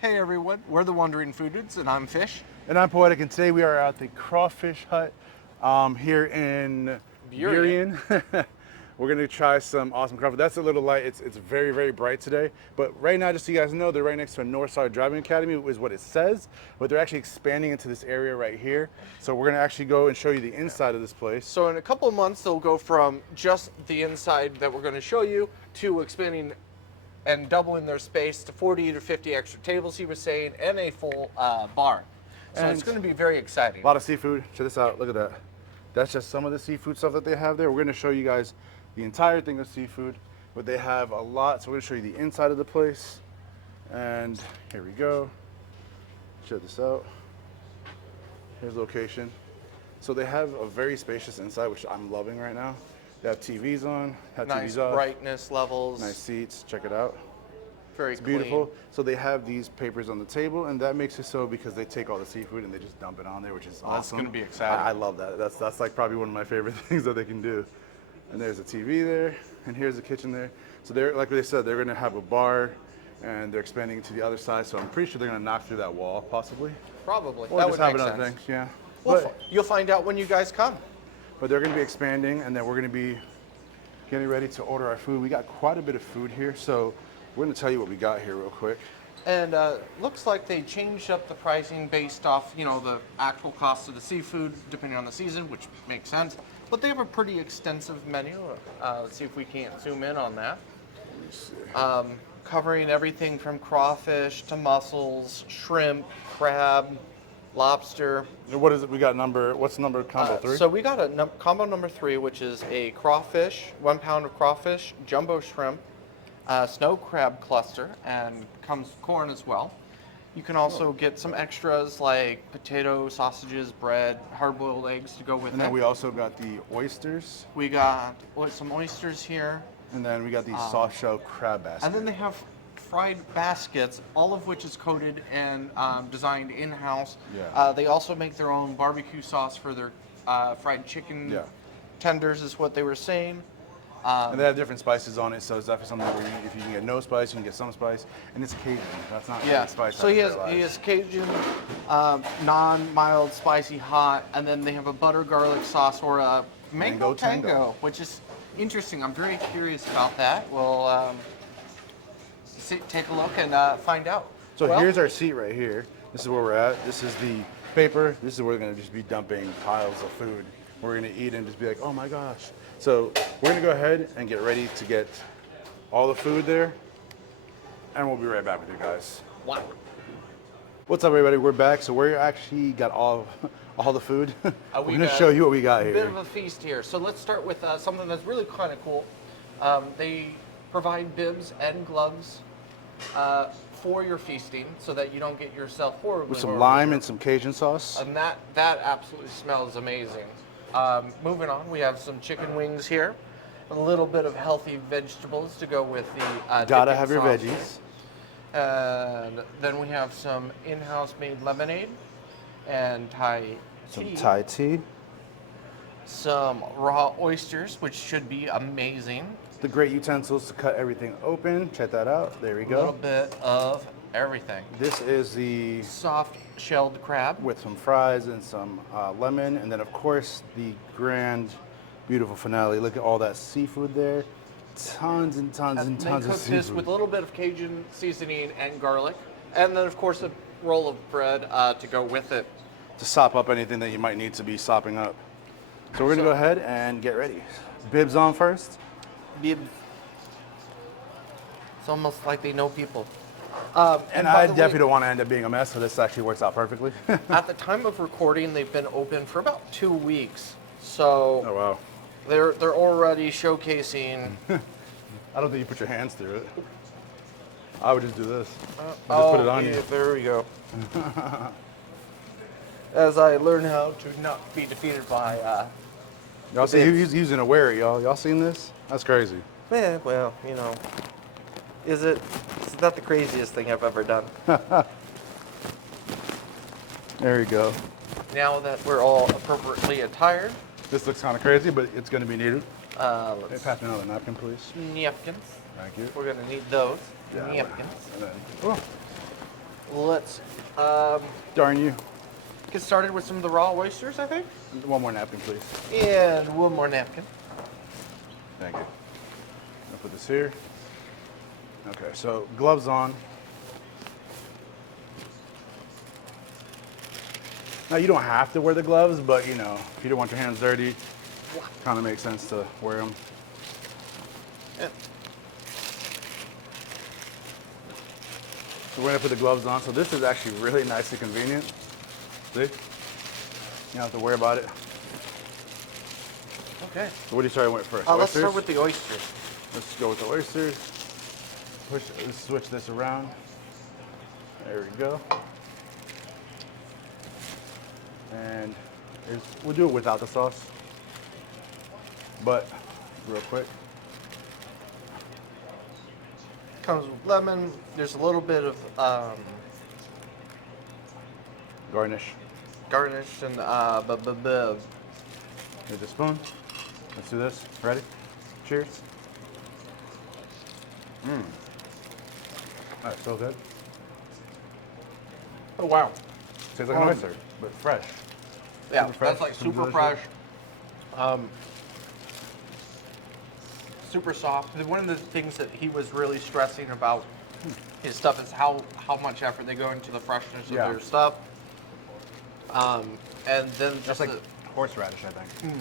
Hey everyone, we're the Wandering Food Dudes, and I'm Fish. And I'm Poetic, and today we are at the Crawfish Hut here in Burien. We're gonna try some awesome crawfish. That's a little light. It's very, very bright today. But right now, just so you guys know, they're right next to a Northside Driving Academy, is what it says. But they're actually expanding into this area right here. So we're gonna actually go and show you the inside of this place. So in a couple of months, they'll go from just the inside that we're going to show you to expanding and doubling their space to 40 to 50 extra tables, he was saying, and a full bar. So And it's going to be very exciting. A lot of seafood. Check this out. Look at that. That's just some of the seafood stuff that they have there. We're going to show you guys the entire thing of seafood, but they have a lot. So we're going to show you the inside of the place. And here we go. Check this out. Here's the location. So they have a very spacious inside, which I'm loving right now. They have TVs on, Nice TVs off, brightness levels. nice seats. Check it out. Very It's beautiful. So they have these papers on the table, and that makes it so because they take all the seafood and they just dump it on there, which is awesome. That's gonna be exciting. I love that. That's like probably one of my favorite things that they can do. And there's a TV there, and here's the kitchen there. So they're, like they said, they're gonna have a bar, and they're expanding to the other side. So I'm pretty sure they're gonna knock through that wall, possibly. Probably. Or That just would have make another sense. thing, yeah. Well, you'll find out when you guys come. But they're gonna be expanding, and then we're gonna be getting ready to order our food. We got quite a bit of food here, so we're gonna tell you what we got here real quick. And looks like they changed up the pricing based off, the actual cost of the seafood, depending on the season, which makes sense. But they have a pretty extensive menu. Let's see if we can't zoom in on that. Let me see. Covering everything from crawfish to mussels, shrimp, crab, lobster. What is it? We got what's number combo 3? So we got a combo number 3, which is a crawfish, 1 pound of crawfish, jumbo shrimp, snow crab cluster, and comes with corn as well. You can also get some extras like potato, sausages, bread, hard-boiled eggs to go with And it. then we also got the oysters. We got some oysters here. And then we got the soft shell crab basket. And then they have fried baskets, all of which is coated and designed in-house. Yeah. They also make their own barbecue sauce for their fried chicken tenders, is what they were saying. And they have different spices on it, so it's definitely something where if you can get no spice, you can get some spice. And it's Cajun. That's not really spice. So he has Cajun, non-mild, spicy, hot, and then they have a butter garlic sauce or a mango tango, which is interesting. I'm very curious about that. We'll take a look and find out. So here's our seat right here. This is where we're at. This is the paper. This is where we're going to just be dumping piles of food. We're going to eat and just be like, oh my gosh. So we're going to go ahead and get ready to get all the food there. And we'll be right back with you guys. Wow. What's up, everybody? We're back. So we actually got all the food. We're going to got show you what we got here. A bit of a feast here. So let's start with something that's really kind of cool. They provide bibs and gloves for your feasting so that you don't get yourself horribly With some lime and some Cajun sauce. And that absolutely smells amazing. Moving on, we have some chicken wings here. A little bit of healthy vegetables to go with the Gotta dipping have your sauces. veggies. And then we have some in-house made lemonade and Thai tea. Some Thai tea. Some raw oysters, which should be amazing. The great utensils to cut everything open. Check that out. There we A go. little bit of everything. This is the Soft shelled crab. with some fries and some lemon, and then of course the grand, beautiful finale. Look at all that seafood there. Tons and tons and tons They of cook this seafood. with a little bit of Cajun seasoning and garlic, and then of course a roll of bread to go with it. To sop up anything that you might need to be sopping up. So we're gonna go ahead and get ready. Bibs on first. Bib. It's almost like they know people. And by I the way, definitely don't want to end up being a mess, so this actually works out perfectly. At the time of recording, they've been open for about 2 weeks, so Oh wow. they're already showcasing. I don't think you put your hands through it. I would just do this. Just put it on you. There we go. As I learn how to not be defeated by. Y'all see bibs. he's using a wary, y'all. Y'all seen this? That's crazy. Yeah, well, is it? It's not the craziest thing I've ever done. There you go. Now that we're all appropriately attired, This looks kind of crazy, but it's going to be needed. Hey, let's pass me another napkin, please. napkins. Thank you. We're gonna need those Yeah, napkins. And then, oh, Let's Darn you. get started with some of the raw oysters, I think. One more napkin, please. And one more napkin. Thank you. I'll put this here. Okay, so gloves on. Now you don't have to wear the gloves, but you know, if you don't want your hands dirty, kind of makes sense to wear them. Yeah. So we're gonna put the gloves on. So this is actually really nice and convenient. See? You don't have to worry about it. Okay. So what do you start with first? Let's Oysters? start with the oysters. Let's go with the oysters. Let's switch this around. There we go. And we'll do it without the sauce. But real quick. Comes with lemon. There's a little bit of Garnish. garnish and Here's a spoon. Let's do this. Ready? Cheers. That's so good. oh wow. Tastes like an oyster, but fresh. Yeah, Super fresh, that's like super super delicious. fresh. Super soft. One of the things that he was really stressing about his stuff is how much effort they go into the freshness of Yeah. their stuff. And then That's just like horseradish, I think.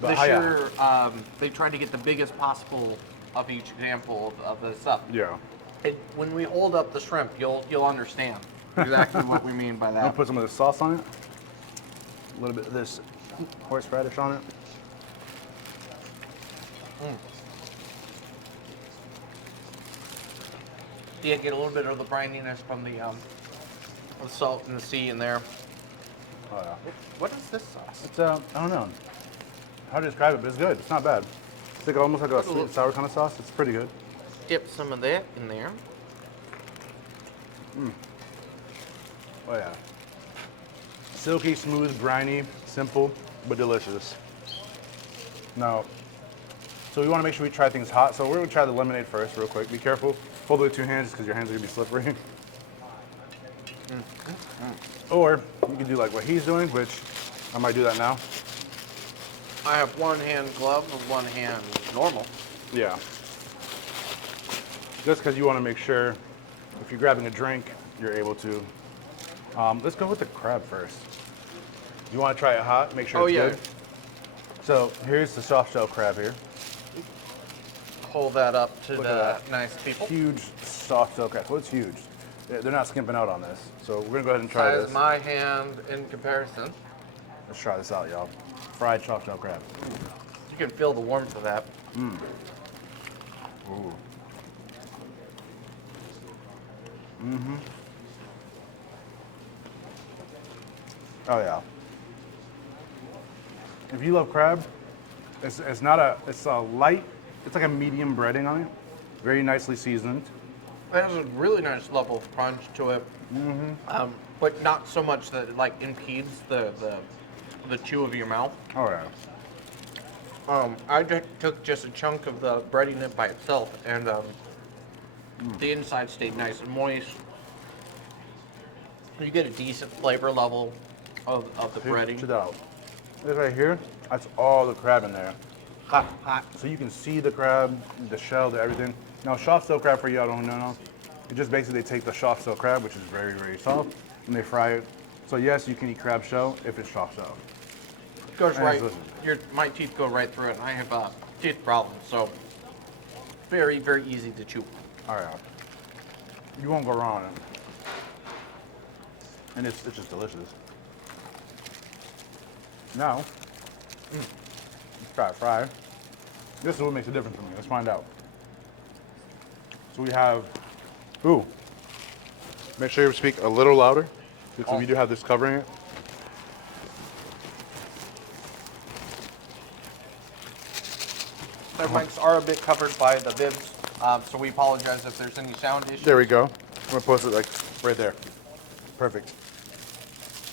But they how- yeah. sure they try to get the biggest possible of each example of the stuff. Yeah. When we hold up the shrimp, you'll understand exactly what we mean by I'm gonna that. put some of the sauce on it. A little bit of this horseradish on it. Yeah, get a little bit of the brininess from the salt in the sea in there. Oh yeah. What is this sauce? It's I don't know how to describe it, but it's good. It's not bad. It's like almost like a sweet and sour kind of sauce. It's pretty good. Dip some of that in there. Oh yeah. Silky, smooth, briny, simple, but delicious. Now, so we want to make sure we try things hot. So we're gonna try the lemonade first, real quick. Be careful. Hold it with 2 hands because your hands are gonna be slippery. Or you can do like what he's doing, which I might do that now. I have one hand glove and one hand normal. Yeah. Just because you want to make sure if you're grabbing a drink, you're able to. Let's go with the crab first. You want to try it hot, make sure Oh, it's yeah. good. So here's the soft shell crab here. Hold that up to Look the at that. nice people. Huge soft shell crab. Well, it's huge. They're not skimping out on this. So we're gonna go ahead and try Size this. my hand in comparison. Let's try this out, y'all. Fried soft shell crab. You can feel the warmth of that. Ooh. Oh yeah. If you love crab, it's a light, it's like a medium breading on it. Very nicely seasoned. It has a really nice level of crunch to it, but not so much that it like impedes the chew of your mouth. Oh yeah. I took just a chunk of the breading it by itself, and the inside stayed nice and moist. You get a decent flavor level of the breading. Check it out. This right here, that's all the crab in there. Hot, hot. So you can see the crab, the shell, everything. Now, soft shell crab, for y'all don't know, it just basically they take the soft shell crab, which is very, very soft, and they fry it. So yes, you can eat crab shell if it's soft shell. Goes And right. listen. My teeth go right through it, and I have teeth problems, so very, very easy to chew. All right. You won't go wrong with it. And it's just delicious. Now, let's try it fried. This is what makes a difference for me. Let's find out. So we have, ooh. Make sure you speak a little louder because we do have this covering it. Their mics are a bit covered by the bibs, so we apologize if there's any sound issues. There we go. I'm gonna post it like right there. Perfect.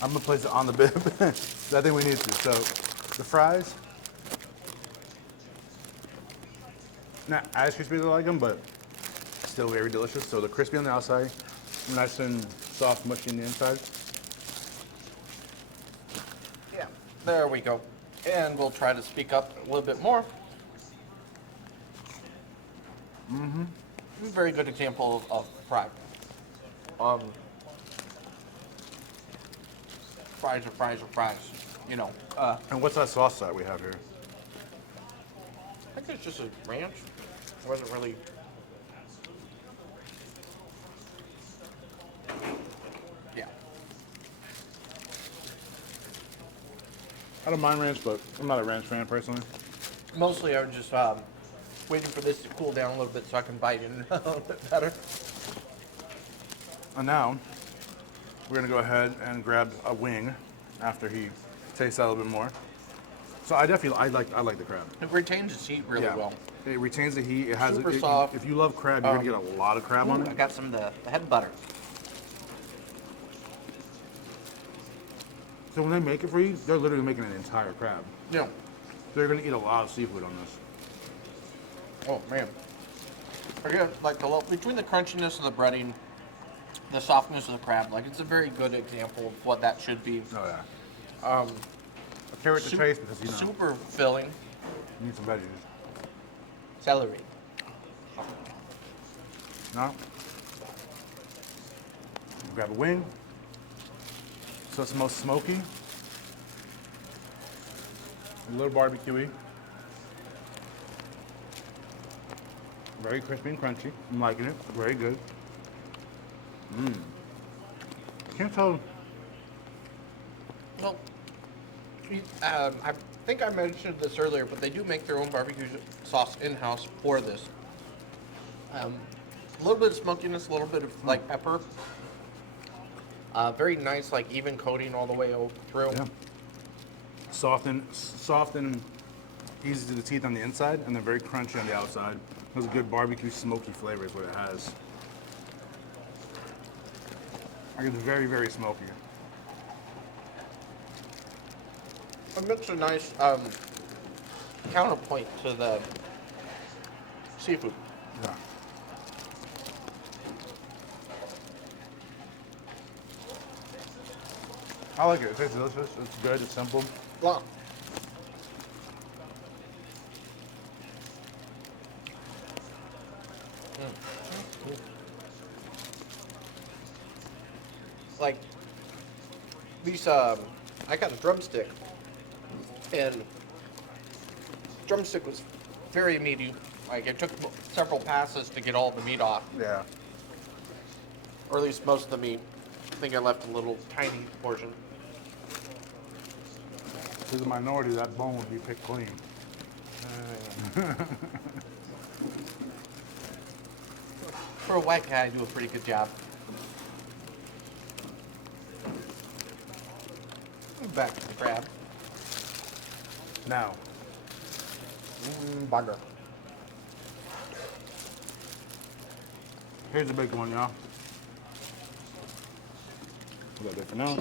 I'm gonna place it on the bib. So I think we need to. So the fries, not as crispy as I like them, but still very delicious. So they're crispy on the outside, Nice and soft, mushy in the inside. Yeah, there we go. And we'll try to speak up a little bit more. Very good example of fry. Fries are fries are fries. You know, And what's that sauce that we have here? I think it's just a ranch. It wasn't really. Yeah. I don't mind ranch, but I'm not a ranch fan personally. Mostly I was just waiting for this to cool down a little bit so I can bite in a little bit better. And now, we're gonna go ahead and grab a wing after he tastes that a little bit more. So I like the crab. It retains its heat really well. It retains the heat. It has Super soft. If you love crab, you're gonna get a lot of crab on I it. got some of the head butter. So when they make it for you, they're literally making an entire crab. Yeah. They're gonna eat a lot of seafood on this. Oh man. Again, like between the crunchiness of the breading, the softness of the crab, like it's a very good example of what that should be. Oh yeah. A carrot to taste because Super filling. you need some veggies. Celery. No. Grab a wing. So it's most smoky. A little barbecuey. Very crispy and crunchy. I'm liking it. Very good. Can't tell. Well, I think I mentioned this earlier, but they do make their own barbecue sauce in-house for this. A little bit of smokiness, a little bit of like pepper. Very nice, like even coating all the way through. Yeah. Soft and easy to the teeth on the inside, and then very crunchy on the outside. Has a good barbecue, smoky flavor is what it has. Like it's very, very smoky. It makes a nice counterpoint to the seafood. Yeah. I like it. It tastes delicious. It's good. It's simple. Yeah. Like these, I got a drumstick, and drumstick was very meaty. Like it took several passes to get all the meat off, Yeah. or at least most of the meat. I think I left a little tiny portion. To the minority, that bone would be picked clean. For a white guy, I do a pretty good job. Back to the crab. Now, Bugger. here's the big one, y'all. A little bit for now.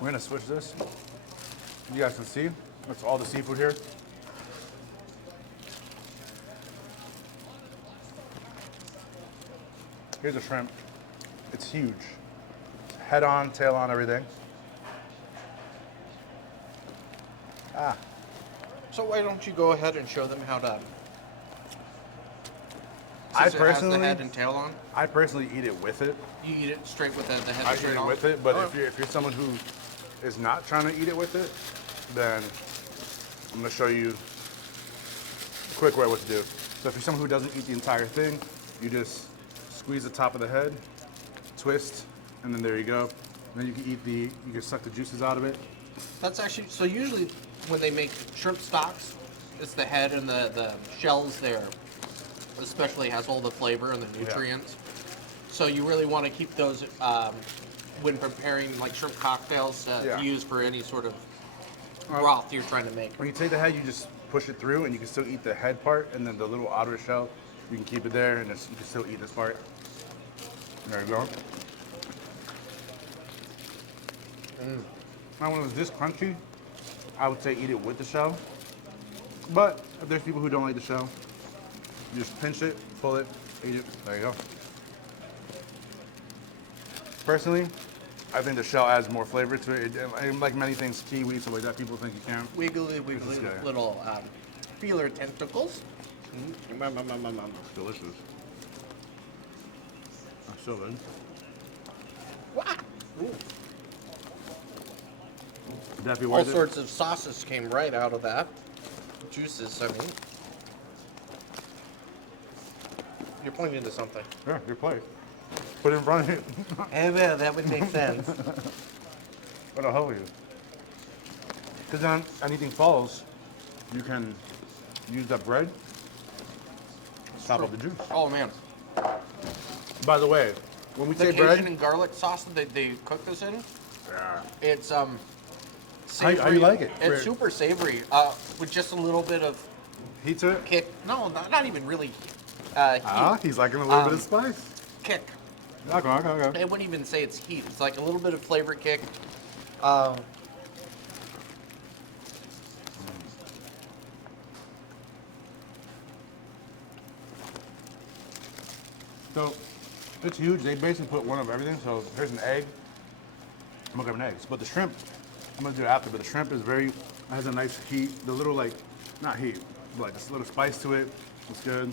We're gonna switch this. You guys can see, that's all the seafood here. Here's a shrimp. It's huge. Head on, tail on, everything. Ah, So why don't you go ahead and show them how to? I Since it has personally- the head and tail on. I personally eat it with it. You eat it straight with the head. I eat straight it on? with it, but Oh. if you're someone who is not trying to eat it with it, then I'm gonna show you a quick way what to do. So if you're someone who doesn't eat the entire thing, you just squeeze the top of the head, twist, and then there you go. And then you can you can suck the juices out of it. That's actually so. Usually, when they make shrimp stocks, it's the head and the shells there, especially has all the flavor and the nutrients. So you really want to keep those when preparing like shrimp cocktails to use for any sort of broth you're trying to make. When you take the head, you just push it through, and you can still eat the head part, and then the little outer shell, you can keep it there, and you can still eat this part. There you go. Now, when it was this crunchy, I would say eat it with the shell. But if there's people who don't like the shell, You just pinch it, pull it, eat it. There you go. Personally, I think the shell adds more flavor to it. Like many things, kiwi, stuff like that, people think you can't. Wiggly, wiggly guy. little feeler tentacles. It's delicious. That's so good. Wow. Definitely All worth it. sorts of sauces came right out of that. Juices, I mean. You're pointing to something. Yeah, your plate. Put it in front of you. Well, that would make sense. What'll help you? Because then anything falls, you can use that bread, top up the juice. Oh man, By the way, when we the say Cajun bread, and garlic sauce that they cook this in, yeah. it's How savory. you like it? It's super savory, with just a little bit of Heat to it? kick. No, not even really. Heat. He's liking a little bit of spice. Kick. Okay. I wouldn't even say it's heat. It's like a little bit of flavor kick. So it's huge. They basically put one of everything. So here's an egg. I'm gonna grab an egg. But the shrimp, I'm gonna do it after. But the shrimp is has a nice heat. The little not heat, but like this little spice to it. It's good.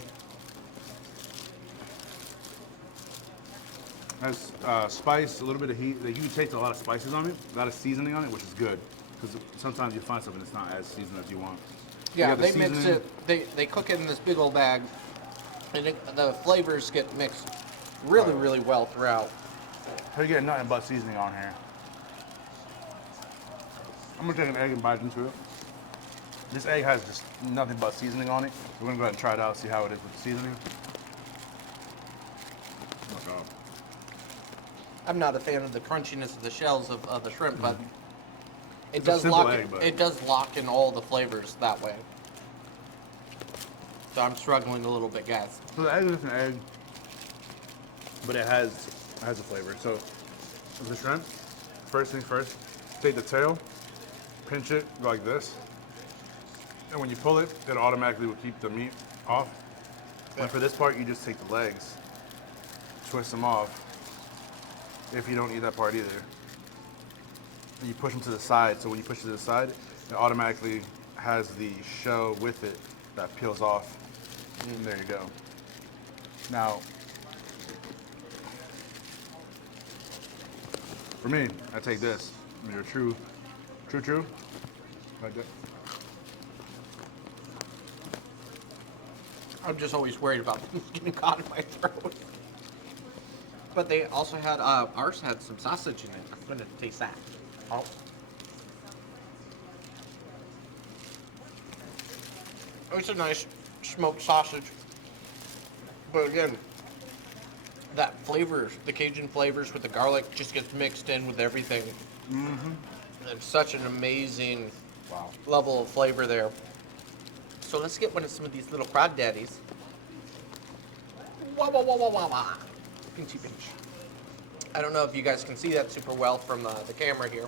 Has spice, a little bit of heat. You can taste a lot of spices on it, a lot of seasoning on it, which is good. Because sometimes you find something that's not as seasoned as you want. Yeah, You got the they mix seasoning. it. They cook it in this big old bag, and the flavors get mixed really well throughout. So you're getting nothing but seasoning on here. I'm gonna take an egg and bite into it. This egg has just nothing but seasoning on it. We're gonna go ahead and try it out, see how it is with the seasoning. Oh my God. I'm not a fan of the crunchiness of the shells of the shrimp, but it It's a does simple lock. egg, but- It does lock in all the flavors that way. So I'm struggling a little bit, guys. So the egg is an egg, but it has a flavor. So with the shrimp, first thing first, take the tail, pinch it, go like this. And when you pull it, it automatically will keep the meat off. And for this part, you just take the legs, twist them off, if you don't need that part either. And you push them to the side, so when you push it to the side, it automatically has the shell with it that peels off. And there you go. Now, for me, I take this. Your true, like that. I'm just always worried about things getting caught in my throat. But they also had ours had some sausage in it. I'm gonna taste that. Oh. It's a nice smoked sausage. But again, that flavor, the Cajun flavors with the garlic just gets mixed in with everything. Mm-hmm. It's such an amazing level of flavor there. So let's get one of some of these little crab daddies. Wah, wah, wah, wah, wah, wah. Pinchy pinch. I don't know if you guys can see that super well from the camera here.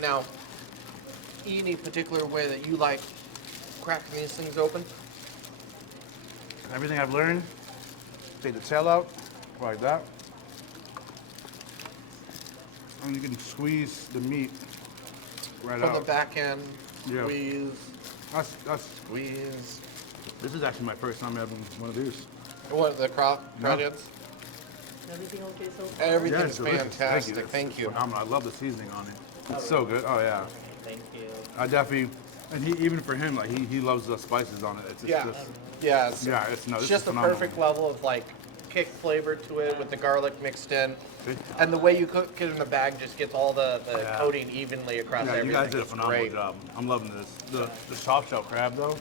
Now, any particular way that you like cracking these things open? Everything I've learned, take the tail out, like that. And you can squeeze the meat right From out. the back end, Yeah. squeeze, That's, squeeze. this is actually my first time having one of these. What, the crawfish? Everything okay so far? Everything's it's delicious. fantastic. Thank It's you. phenomenal. I love the seasoning on it. It's so good. Oh yeah. Thank you. I definitely, and even for him, like he loves the spices on it. It's just, Yeah. Yeah, it's, yeah. It's no. it's This just is the phenomenal. perfect level of like kick flavor to it with the garlic mixed in. See? And the way you cook it in the bag just gets all the Yeah. coating evenly across Yeah, everything. you guys did a It's phenomenal great. job. I'm loving this. The soft shell crab though.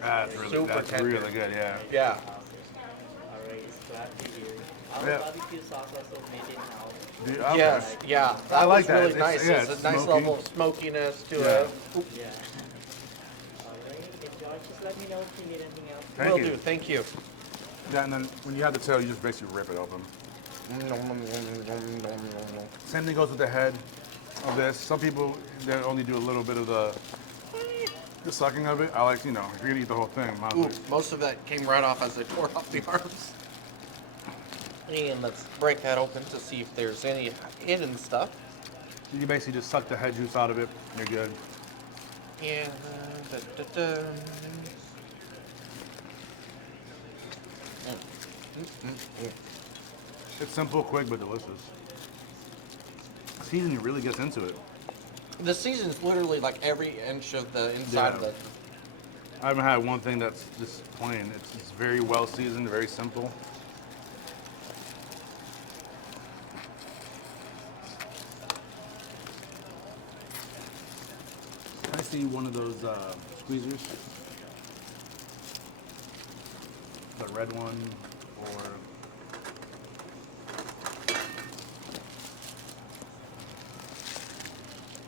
That's Super that's tender. really good. Yeah. Yeah. Alright, it's glad to hear. Our Yeah. barbecue sauce also made in-house. Dude, okay. Yes. Yeah. That I like was that. really It's- nice. yeah, It's it's a nice smoky. level of smokiness to Yeah. it. Yeah. Alright, if George, just let me know if you need anything else. Thank Will you. do. Thank you. Yeah, and then when you have the tail, you just basically rip it open. Same thing goes with the head of this. Some people they only do a little bit of the The sucking of it, I like, you know, if you're gonna eat the whole thing, might as Ooh, well. most of that came right off as I tore off the arms. And let's break that open to see if there's any hidden stuff. You basically just suck the head juice out of it, and you're good. And It's simple, quick, but delicious. Seasoning really gets into it. the season's literally like every inch of the inside of Yeah. it. I haven't had one thing that's just plain. It's very well seasoned, very simple. Can I see one of those squeezers? The red one, or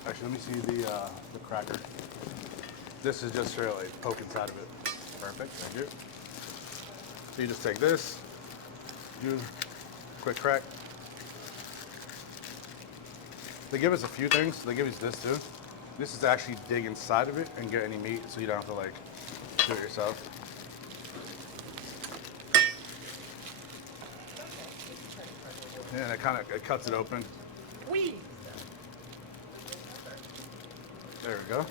actually, let me see the cracker. This is just straight like poke inside of it. Perfect, thank you. So you just take this, do a quick crack. They give us a few things. They give us this too. This is to actually dig inside of it and get any meat, so you don't have to like do it yourself. Yeah, and it cuts it open. Whee! There we go.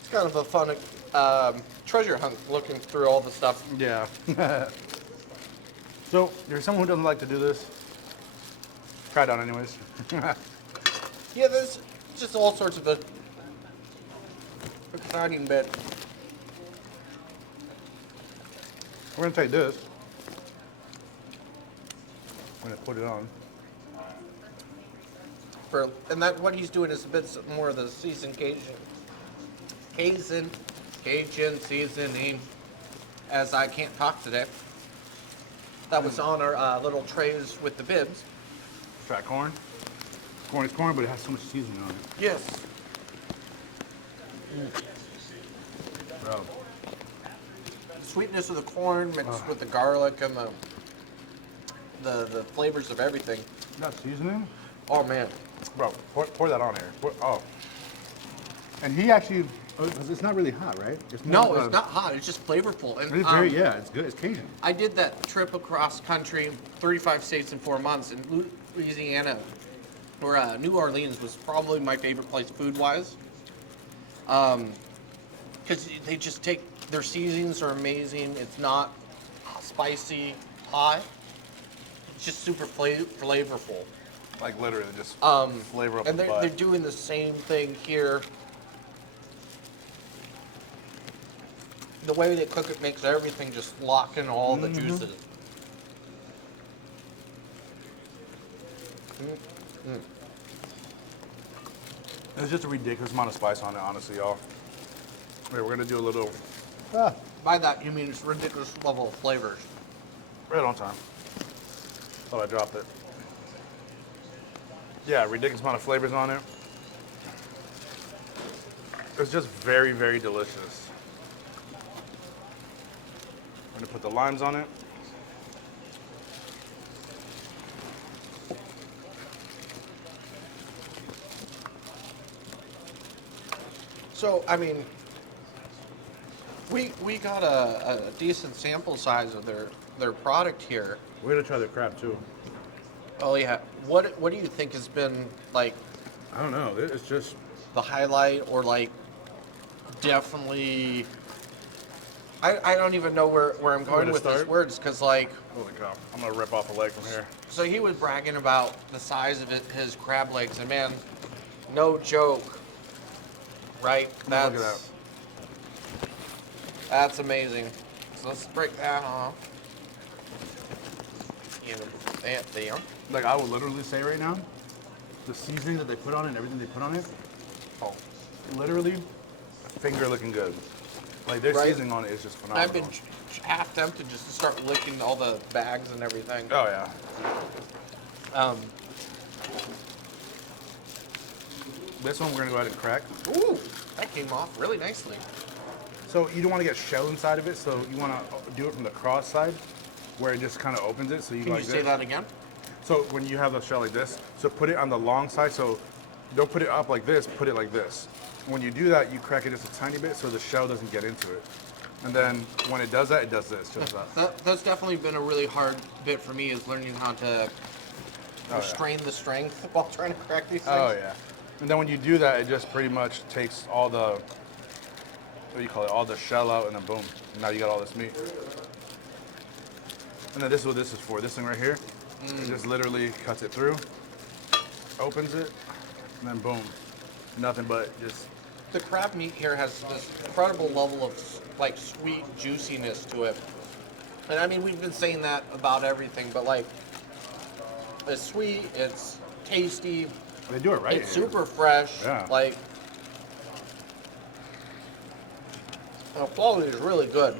It's kind of a fun treasure hunt looking through all the stuff. Yeah. So, there's someone who doesn't like to do this. Try it out anyways. Yeah, there's just all sorts of exciting bit. We're gonna take this. I'm gonna put it on. And that what he's doing is a bit more of the seasoned Cajun seasoning. As I can't talk today. That was on our little trays with the bibs. Try corn. Corn is corn, but it has so much seasoning on it. Yes. Bro. The sweetness of the corn mixed with the garlic and the flavors of everything. That seasoning? Oh man. Bro, pour that on here. And he actually, because it's not really hot, right? It's more No, of it's a- not hot. It's just flavorful. And It's very, yeah, it's good. It's Cajun. I did that trip across country, 35 states in 4 months, in Louisiana, where New Orleans was probably my favorite place food-wise. Because they just take, their seasonings are amazing. It's not spicy, hot. It's just super flavorful. Like literally just flavor up And the they're butt. doing the same thing here. The way they cook it makes everything just lock in all the juices. It's just a ridiculous amount of spice on it, honestly, y'all. Okay, we're gonna do a little, By that, you mean it's ridiculous level of flavors. right on time. Thought I dropped it. Yeah, ridiculous amount of flavors on it. It's just very, very delicious. I'm gonna put the limes on it. So, I mean, we got a decent sample size of their product here. We're gonna try the crab too. Oh yeah. What do you think has been like I don't know. It's just the highlight or like definitely I don't even know where I'm going to with these start? words because like holy cow! I'm gonna rip off a leg from here. so he was bragging about the size of his crab legs and man, no joke. Right? Look at that. That's amazing. So let's break that off. You know, there. Like I would literally say right now, the seasoning that they put on it and everything they put on it, oh, literally, finger looking good. Like their Right. seasoning on it is just phenomenal. I've been half tempted just to start licking all the bags and everything. Oh yeah. This one we're gonna go ahead and crack. Ooh, that came off really nicely. So you don't want to get shell inside of it, so you want to do it from the cross side. where it just kind of opens it. So you Can go you like say this. that again? So when you have the shell like this, so put it on the long side. So don't put it up like this, put it like this. When you do that, you crack it just a tiny bit so the shell doesn't get into it. And then when it does that, it does this, just that. That's definitely been a really hard bit for me, is learning how to restrain the strength while trying to crack these things. Oh yeah. And then when you do that, it just pretty much takes all the, what do you call it, all the shell out, and then boom, now you got all this meat. And then this is what this is for. This thing right here, it just literally cuts it through, opens it, and then boom, nothing but just. The crab meat here has this incredible level of like sweet juiciness to it. And I mean, we've been saying that about everything, but like, it's sweet, it's tasty, They do it right. it's here. super fresh. Yeah. Like, the quality is really good.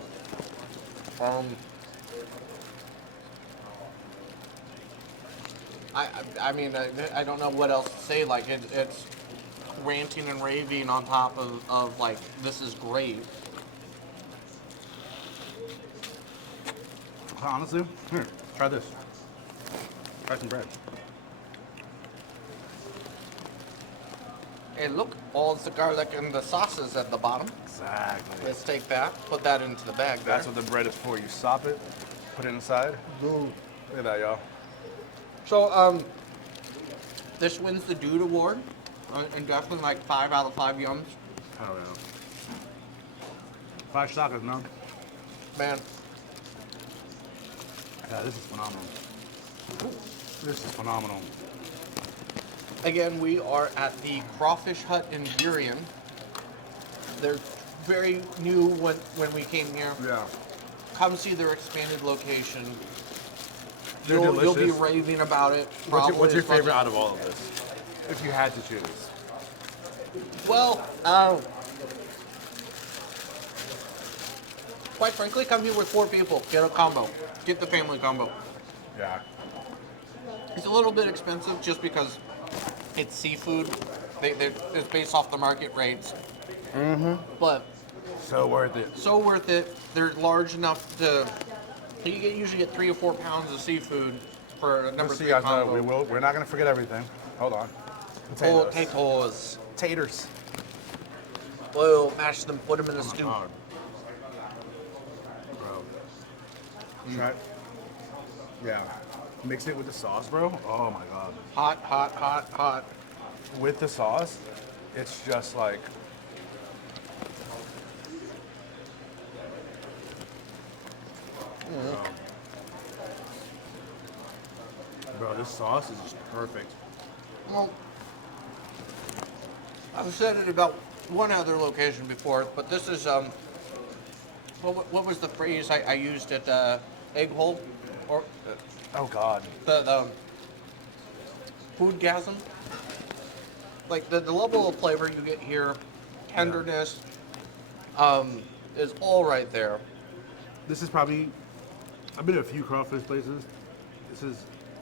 I mean, I don't know what else to say. Like, it's ranting and raving on top of like, this is great. Honestly, here, try this. Try some bread. Hey, look, all the garlic and the sauces at the bottom. Exactly. Let's take that, put that into the bag there. That's what the bread is for. You sop it, put it inside. Look at that, y'all. So, this wins the Dude Award, and definitely like 5 out of 5 yums. Hell yeah. 5 tacos, no? Man, Yeah, this is phenomenal. This is phenomenal. again, we are at the Crawfish Hut in Burien. They're very new when we came here. Yeah. Come see their expanded location. They're You'll be delicious. raving about it. What's your as much favorite as- out of all of this? If you had to choose. Well, quite frankly, come here with 4 people. Get a combo. Get the family combo. Yeah. It's a little bit expensive just because it's seafood. It's based off the market rates. Mm-hmm. But So worth it. so worth it. They're large enough to. Usually get 3 or 4 pounds of seafood for a number Let's see, 3 guys. combo. We're not gonna forget everything. Hold on. Potatoes. Taters. Boil, mash them, put them in a stew. God. Bro. Try. Yeah. Mix it with the sauce, bro. Oh my god. Hot, hot, hot, hot. With the sauce, it's just like. Bro, this sauce is just perfect. Well, I've said it about one other location before, but this is what was the phrase I used at Egg Hole, or Oh god. the foodgasm? Like the level of flavor you get here, tenderness, is all right there. This is probably. I've been to a few crawfish places. This is,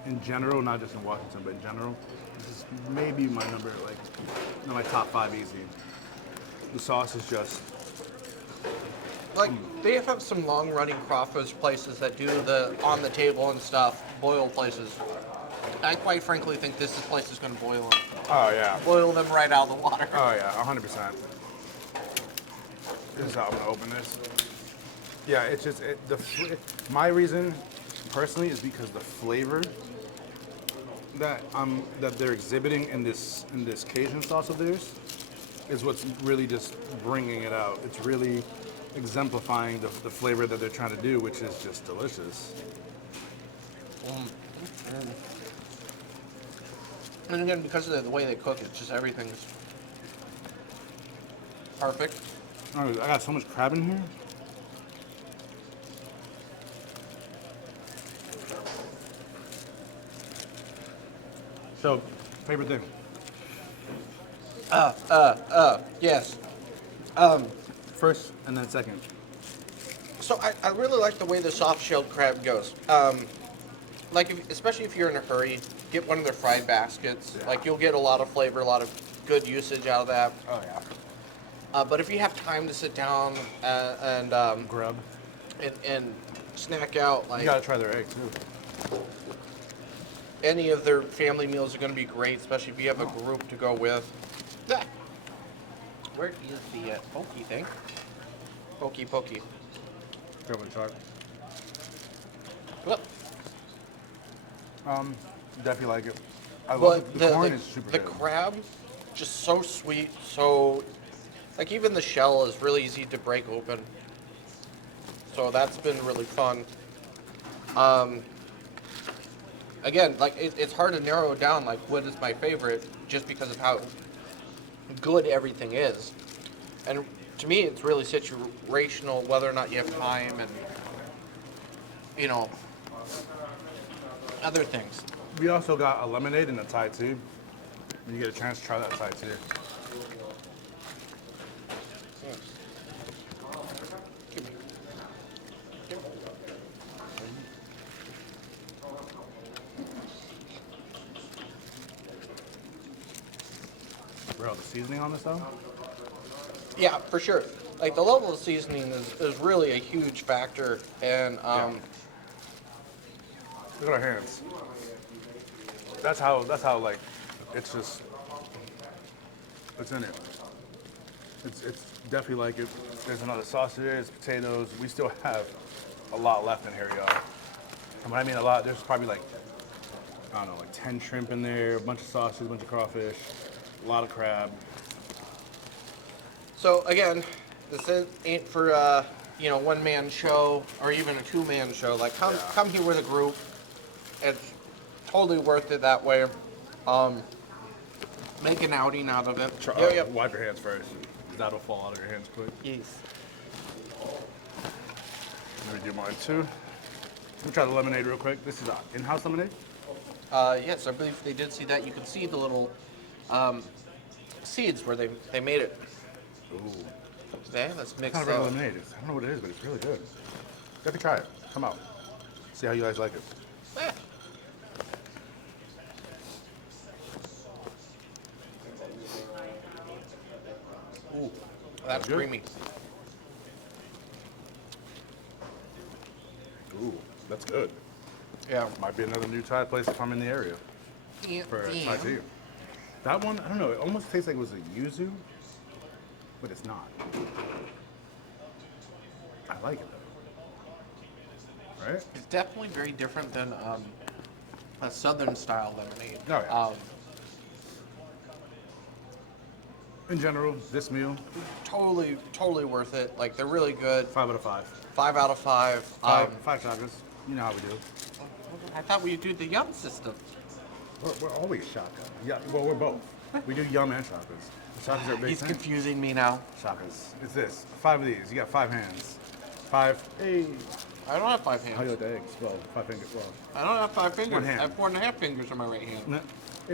in general, not just in Washington, but in general, this is maybe my number, like, in my top 5 easy. The sauce is just. Like they have some long-running crawfish places that do the on the table and stuff, boil places. I quite frankly think this place is going to boil them. Oh yeah. Boil them right out of the water. Oh yeah, 100%. This is how I'm gonna open this. Yeah, it's just my reason personally is because the flavor that they're exhibiting in this Cajun sauce of theirs is what's really just bringing it out. It's really exemplifying the flavor that they're trying to do, which is just delicious. And again, because of the way they cook it, just everything's perfect. Oh, I got so much crab in here. So, favorite thing? Yes. First and then second. So I really like the way the soft-shelled crab goes. Like, especially if you're in a hurry, get one of their fried baskets. Yeah. Like, you'll get a lot of flavor, a lot of good usage out of that. Oh yeah. But if you have time to sit down and Grub. and snack out, You like gotta try their egg too. any of their family meals are going to be great, especially if you have a group to go with. Ah. Where is the pokey thing? Pokey. Give it a try. Look. Definitely like it. I love But it. The corn is super the good. crab, just so sweet, so like even the shell is really easy to break open. So that's been really fun. Again, like it's hard to narrow down like what is my favorite just because of how good everything is. And to me, it's really situational whether or not you have time and you know other things. We also got a lemonade and a Thai tea. When you get a chance to try that Thai tea. Bro, the seasoning on this though? Yeah, for sure. Like the level of seasoning is really a huge factor, and Look at our hands. That's how like it's just it's in it. It's definitely like it. There's another sausage there, there's potatoes. We still have a lot left in here, y'all. And when I mean a lot, there's probably like I don't know, like 10 shrimp in there, a bunch of sausage, a bunch of crawfish, a lot of crab. so again, this ain't for one-man show or even a two-man show. Like come here with a group. It's totally worth it that way. Make an outing out of it. Wipe your hands first. That'll fall out of your hands quick. Yes. Let me do mine too. Let me try the lemonade real quick. This is an in-house lemonade. Yes, I believe they did see that. You can see the little seeds where they made it. Ooh. Okay, let's mix Kind of that. red lemonade. I don't know what it is, but it's really good. You have to try it. Come out. See how you guys like it. Eh. Ooh, that's Good? creamy. Ooh, that's good. Yeah. Might be another new Thai place if I'm in the area for Thai tea. That one, I don't know. It almost tastes like it was a yuzu, but it's not. I like it though. Right? It's definitely very different than a southern style lemonade. Oh, yeah. In general, this meal, Totally worth it. Like they're really good. 5 out of 5. 5 out of 5. Five chakras. You know how we do. I thought we do the yum system. We're always shaka. Yeah, well, we're both. We do yum and chakras. Chakras are a big He's thing. confusing me now. Chakras. It's this. 5 of these. You got 5 hands. 5. Hey. I don't have 5 How hands. you like the eggs? Well, 5 fingers. Well, I don't have 5 fingers. One hand. I have 4.5 fingers on my right hand. no,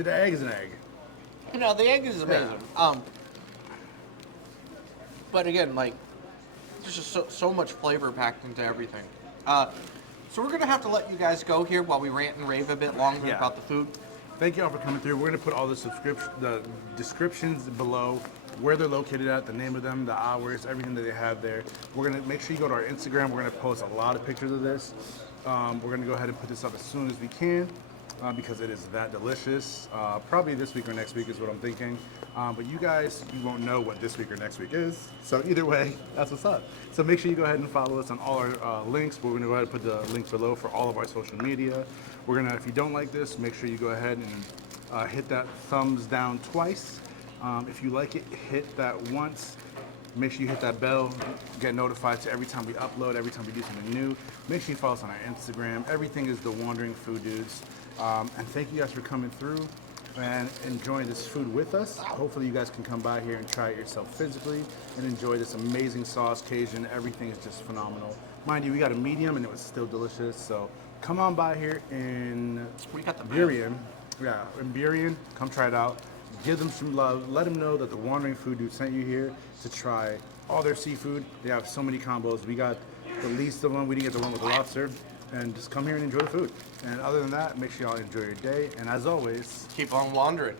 the egg is an egg. You know, the egg is amazing. But again, like, there's just so much flavor packed into everything. So we're gonna have to let you guys go here while we rant and rave a bit longer Yeah. about the food. Thank you all for coming through. We're gonna put all the descriptions below, where they're located at, the name of them, the hours, everything that they have there. We're gonna make sure you go to our Instagram. We're gonna post a lot of pictures of this. We're gonna go ahead and put this up as soon as we can because it is that delicious. Probably this week or next week is what I'm thinking. But you guys, you won't know what this week or next week is. So either way, that's what's up. So make sure you go ahead and follow us on all our links. We're gonna go ahead and put the links below for all of our social media. We're gonna, if you don't like this, make sure you go ahead and hit that thumbs down twice. If you like it, hit that once. Make sure you hit that bell, get notified to every time we upload, every time we do something new. Make sure you follow us on our Instagram. Everything is The Wandering Food Dudes. And thank you guys for coming through and enjoying this food with us. Hopefully you guys can come by here and try it yourself physically and enjoy this amazing sauce, Cajun. Everything is just phenomenal. Mind you, we got a medium and it was still delicious. So come on by here in We got the Burien. Yeah, in Burien, come try it out. Give them some love. Let them know that the Wandering Food Dude sent you here to try all their seafood. They have so many combos. We got the least of one. We didn't get the one with the lobster. And just come here and enjoy the food. And other than that, make sure y'all enjoy your day. And as always, Keep on wandering.